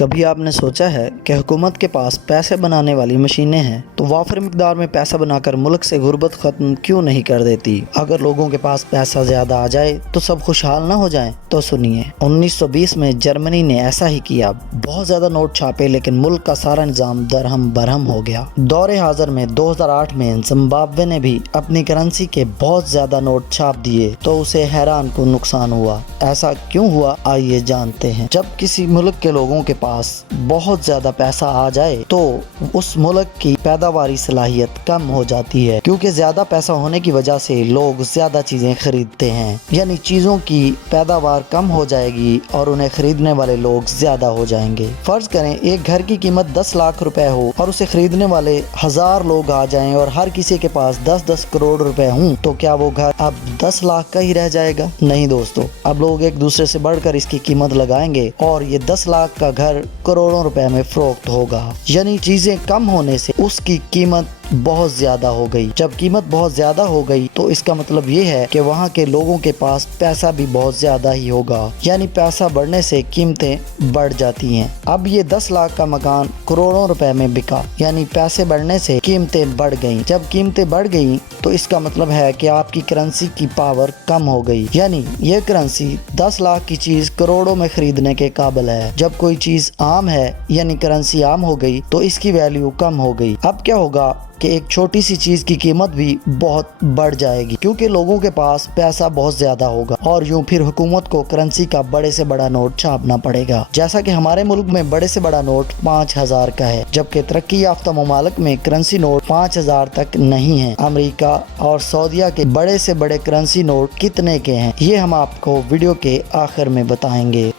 کبھی آپ نے سوچا ہے کہ حکومت کے پاس پیسے بنانے والی مشینیں ہیں تو وافر مقدار میں پیسہ بنا کر ملک سے غربت ختم کیوں نہیں کر دیتی؟ اگر لوگوں کے پاس پیسہ زیادہ آ جائے تو سب خوشحال نہ ہو جائیں؟ تو سنیے، 1920 میں جرمنی نے ایسا ہی کیا، بہت زیادہ نوٹ چھاپے لیکن ملک کا سارا نظام درہم برہم ہو گیا۔ دور حاضر میں 2008 میں زمبابوے نے بھی اپنی کرنسی کے بہت زیادہ نوٹ چھاپ دیے تو اسے حیران کن نقصان ہوا۔ ایسا کیوں ہوا؟ آئیے جانتے ہیں۔ جب کسی ملک کے لوگوں کے پاس بہت زیادہ پیسہ آ جائے تو اس ملک کی پیداواری صلاحیت کم ہو جاتی ہے، کیونکہ زیادہ پیسہ ہونے کی وجہ سے لوگ زیادہ چیزیں خریدتے ہیں، یعنی چیزوں کی پیداوار کم ہو جائے گی اور انہیں خریدنے والے لوگ زیادہ ہو جائیں گے۔ فرض کریں ایک گھر کی قیمت 10 لاکھ روپے ہو اور اسے خریدنے والے 1000 لوگ آ جائیں اور ہر کسی کے پاس 10-10 کروڑ روپے ہوں تو کیا وہ گھر اب 10 لاکھ کا ہی رہ جائے گا؟ نہیں دوستو، اب لوگ ایک دوسرے سے بڑھ کر اس کی قیمت لگائیں گے اور یہ 10 لاکھ کا گھر کروڑوں روپے میں فروخت ہوگا، یعنی چیزیں کم ہونے سے اس کی قیمت بہت زیادہ ہو گئی۔ جب قیمت بہت زیادہ ہو گئی تو اس کا مطلب یہ ہے کہ وہاں کے لوگوں کے پاس پیسہ بھی بہت زیادہ ہی ہوگا، یعنی پیسہ بڑھنے سے قیمتیں بڑھ جاتی ہیں۔ اب یہ 10 لاکھ کا مکان کروڑوں روپے میں بکا، یعنی پیسے بڑھنے سے قیمتیں بڑھ گئیں۔ جب قیمتیں بڑھ گئیں تو اس کا مطلب ہے کہ آپ کی کرنسی کی پاور کم ہو گئی، یعنی یہ کرنسی 10 لاکھ کی چیز کروڑوں میں خریدنے کے قابل ہے۔ جب کوئی چیز عام ہے یعنی کرنسی عام ہو گئی تو اس کی ویلیو کم ہو گئی۔ اب کیا ہوگا کہ ایک چھوٹی سی چیز کی قیمت بھی بہت بڑھ جائے گی، کیونکہ لوگوں کے پاس پیسہ بہت زیادہ ہوگا اور یوں پھر حکومت کو کرنسی کا بڑے سے بڑا نوٹ چھاپنا پڑے گا، جیسا کہ ہمارے ملک میں بڑے سے بڑا نوٹ 5000 کا ہے، جبکہ ترقی یافتہ ممالک میں کرنسی نوٹ 5000 تک نہیں ہے۔ امریکہ اور سعودیہ کے بڑے سے بڑے کرنسی نوٹ کتنے کے ہیں یہ ہم آپ کو ویڈیو کے آخر میں بتائیں گے۔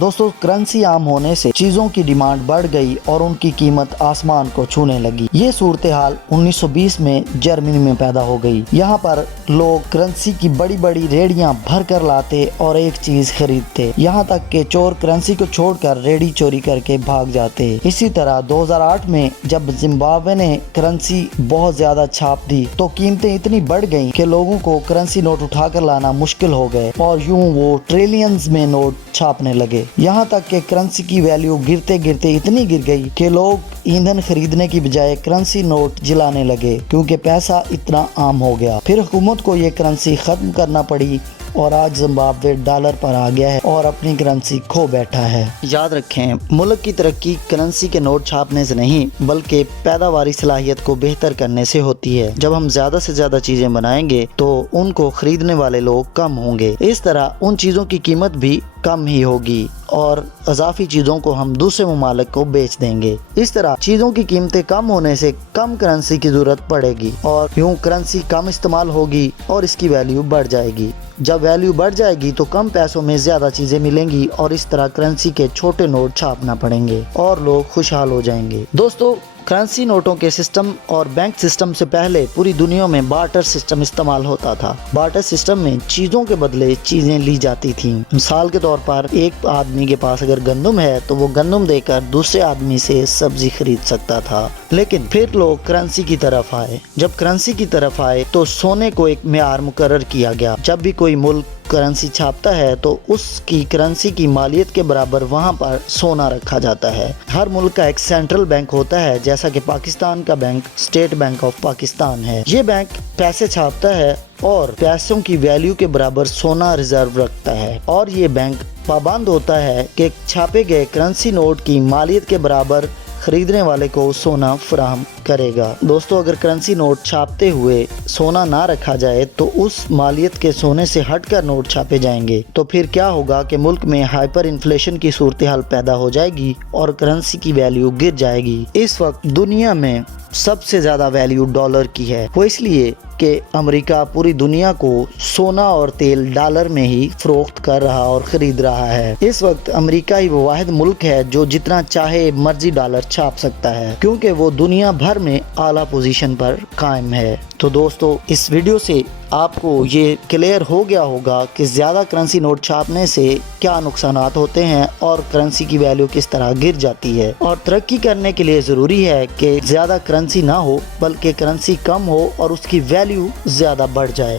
دوستو، کرنسی عام ہونے سے چیزوں کی ڈیمانڈ بڑھ گئی اور ان کی قیمت آسمان کو چھونے لگی۔ یہ صورتحال 1920 میں جرمنی میں پیدا ہو گئی۔ یہاں پر لوگ کرنسی کی بڑی بڑی ریڑیاں بھر کر لاتے اور ایک چیز خریدتے، یہاں تک کہ چور کرنسی کو چھوڑ کر ریڑی چوری کر کے بھاگ جاتے۔ اسی طرح 2008 میں جب زمبابوے نے کرنسی بہت زیادہ چھاپ دی تو قیمتیں اتنی بڑھ گئیں کہ لوگوں کو کرنسی نوٹ اٹھا کر لانا مشکل ہو گئے اور یوں وہ ٹریلینز میں نوٹ چھاپنے لگے، یہاں تک کہ کرنسی کی ویلیو گرتے گرتے اتنی گر گئی کہ لوگ ایندھن خریدنے کی بجائے کرنسی نوٹ جلانے لگے، کیونکہ پیسہ اتنا عام ہو گیا۔ پھر حکومت کو یہ کرنسی ختم کرنا پڑی اور آج زمبابوے ڈالر پر آ گیا ہے اور اپنی کرنسی کھو بیٹھا ہے۔ یاد رکھیں، ملک کی ترقی کرنسی کے نوٹ چھاپنے سے نہیں بلکہ پیداواری صلاحیت کو بہتر کرنے سے ہوتی ہے۔ جب ہم زیادہ سے زیادہ چیزیں بنائیں گے تو ان کو خریدنے والے لوگ کم ہوں گے، اس طرح ان چیزوں کی قیمت بھی کم ہی ہوگی اور اضافی چیزوں کو ہم دوسرے ممالک کو بیچ دیں گے۔ اس طرح چیزوں کی قیمتیں کم ہونے سے کم کرنسی کی ضرورت پڑے گی اور یوں کرنسی کم استعمال ہوگی اور اس کی ویلیو بڑھ جائے گی۔ جب ویلیو بڑھ جائے گی تو کم پیسوں میں زیادہ چیزیں ملیں گی اور اس طرح کرنسی کے چھوٹے نوٹ چھاپنا پڑیں گے اور لوگ خوشحال ہو جائیں گے۔ دوستو، کرنسی نوٹوں کے سسٹم اور بینک سسٹم سے پہلے پوری دنیا میں بارٹر سسٹم استعمال ہوتا تھا۔ بارٹر سسٹم میں چیزوں کے بدلے چیزیں لی جاتی تھیں۔ مثال کے طور پر ایک آدمی کے پاس اگر گندم ہے تو وہ گندم دے کر دوسرے آدمی سے سبزی خرید سکتا تھا۔ لیکن پھر لوگ کرنسی کی طرف آئے۔ جب کرنسی کی طرف آئے تو سونے کو ایک معیار مقرر کیا گیا۔ جب بھی کوئی ملک کرنسی چھاپتا ہے تو اس کی کرنسی کی مالیت کے برابر وہاں پر سونا رکھا جاتا ہے۔ ہر ملک کا ایک سینٹرل بینک ہوتا ہے، جیسا کہ پاکستان کا bank state bank of Pakistan ہے۔ یہ بینک پیسے چھاپتا ہے اور پیسوں کی ویلیو کے برابر سونا ریزرو رکھتا ہے، اور یہ بینک پابند ہوتا ہے کہ چھاپے گئے کرنسی نوٹ کی مالیت کے برابر خریدنے والے کو سونا فراہم کرے گا۔ دوستو، اگر کرنسی نوٹ چھاپتے ہوئے سونا نہ رکھا جائے تو اس مالیت کے سونے سے ہٹ کر نوٹ چھاپے جائیں گے تو پھر کیا ہوگا کہ ملک میں ہائپر انفلیشن کی صورتحال پیدا ہو جائے گی اور کرنسی کی ویلیو گر جائے گی۔ اس وقت دنیا میں سب سے زیادہ ویلیو ڈالر کی ہے، وہ اس لیے کہ امریکہ پوری دنیا کو سونا اور تیل ڈالر میں ہی فروخت کر رہا اور خرید رہا ہے۔ اس وقت امریکہ ہی وہ واحد ملک ہے جو جتنا چاہے مرضی ڈالر چھاپ سکتا ہے، کیونکہ وہ دنیا بھر میں اعلیٰ پوزیشن پر قائم ہے۔ تو دوستو، اس ویڈیو سے آپ کو یہ کلیئر ہو گیا ہوگا کہ زیادہ کرنسی نوٹ چھاپنے سے کیا نقصانات ہوتے ہیں اور کرنسی کی ویلیو کس طرح گر جاتی ہے، اور ترقی کرنے کے لیے ضروری ہے کہ زیادہ کرنسی نہ ہو بلکہ کرنسی کم ہو اور اس کی ویلیو زیادہ بڑھ جائے۔